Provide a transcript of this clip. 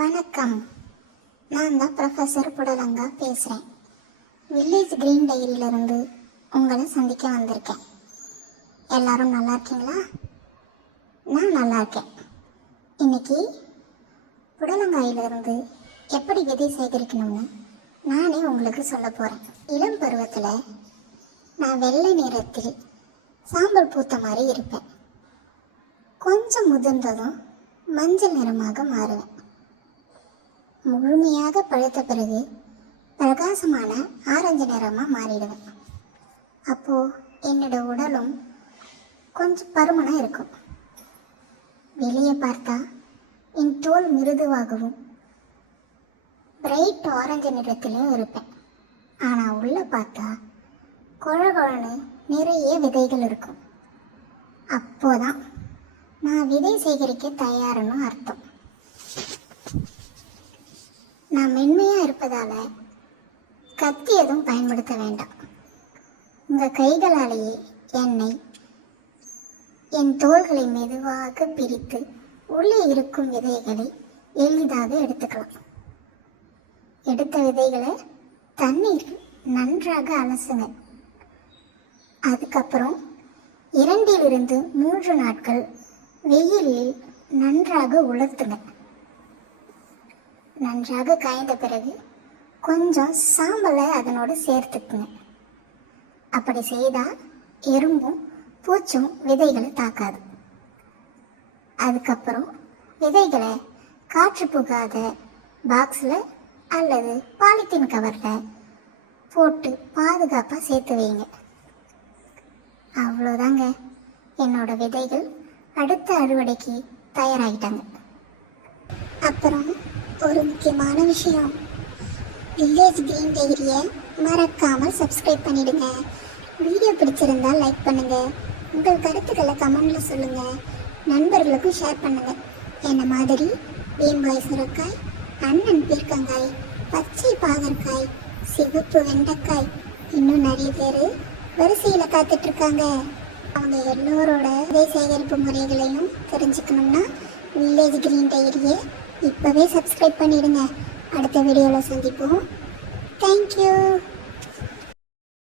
வணக்கம். நான் தான் ப்ரொஃபஸர் புடலங்கா பேசுகிறேன். வில்லேஜ் கிரீன் டைரியிலிருந்து உங்களை சந்திக்க வந்திருக்கேன். எல்லாரும் நல்லா இருக்கீங்களா? நான் நல்லா இருக்கேன். இன்னைக்கு புடலங்காயிலிருந்து எப்படி விதை சேகரிக்கணும்னு நானே உங்களுக்கு சொல்ல போகிறேன். இளம் பருவத்தில் நான் வெள்ளை நிறத்தில் சாம்பல் பூத்த மாதிரி இருப்பேன். கொஞ்சம் முதிர்ந்ததும் மஞ்சள் நிறமாக மாறுவேன். முழுமையாக பழுத்த பிறகு பிரகாசமான ஆரஞ்சு நிறமாக மாறிடுவேன். அப்போது என்னோட உடலும் கொஞ்சம் பருமனாக இருக்கும். வெளியே பார்த்தா என் தோல் மிருதுவாகவும் பிரைட் ஆரஞ்சு நிறத்திலும் இருப்பேன். ஆனால் உள்ளே பார்த்தா குழகுழன்னு நிறைய விதைகள் இருக்கும். அப்போதான் நான் விதை சேகரிக்க தயார்னு அர்த்தம். நான் மென்மையாக இருப்பதால் கத்தி எதுவும் பயன்படுத்த வேண்டாம். உங்கள் கைகளாலேயே என் தோள்களை மெதுவாக பிரித்து உள்ளே இருக்கும் விதைகளை எளிதாக எடுத்துக்கலாம். எடுத்த விதைகளை தண்ணீர் நன்றாக அலசுங்க. அதுக்கப்புறம் 2 to 3 நாட்கள் வெயிலில் நன்றாக உலர்த்துங்க. நன்றாக காய்ந்த பிறகு கொஞ்சம் சாம்பலை அதனோடு சேர்த்துக்குங்க. அப்படி செய்தால் எறும்பும் பூச்சும் விதைகளை தாக்காது. அதுக்கப்புறம் விதைகளை காற்று புகாத பாக்ஸில் அல்லது பாலித்தீன் கவரில் போட்டு பாதுகாப்பாக சேர்த்து வைங்க. அவ்வளோதாங்க, என்னோட விதைகள் அடுத்த அறுவடைக்கு தயாராகிட்டாங்க. அப்புறம் ஒரு முக்கியமான விஷயம், வில்லேஜ் கிரீன் டைரியை மறக்காமல் சப்ஸ்கிரைப் பண்ணிடுங்க. வீடியோ பிடிச்சிருந்தால் லைக் பண்ணுங்கள். உங்கள் கருத்துக்களை கமெண்டில் சொல்லுங்கள். நண்பர்களுக்கும் ஷேர் பண்ணுங்கள். என்ன மாதிரி வீண்காய் சுரக்காய், அண்ணன் பீர்க்கங்காய், பச்சை பாகற்காய், சிவப்பு வெண்டைக்காய், இன்னும் நிறைய பேர் வரிசையில் காத்துட்ருக்காங்க. அவங்க எல்லோரோட விதை சேகரிப்பு முறைகளையும் தெரிஞ்சுக்கணும்னா வில்லேஜ் கிரீன் டைரியை இப்போவே சப்ஸ்கிரைப் பண்ணிடுங்க. அடுத்த வீடியோவில் சந்திப்போம். தேங்க்யூ.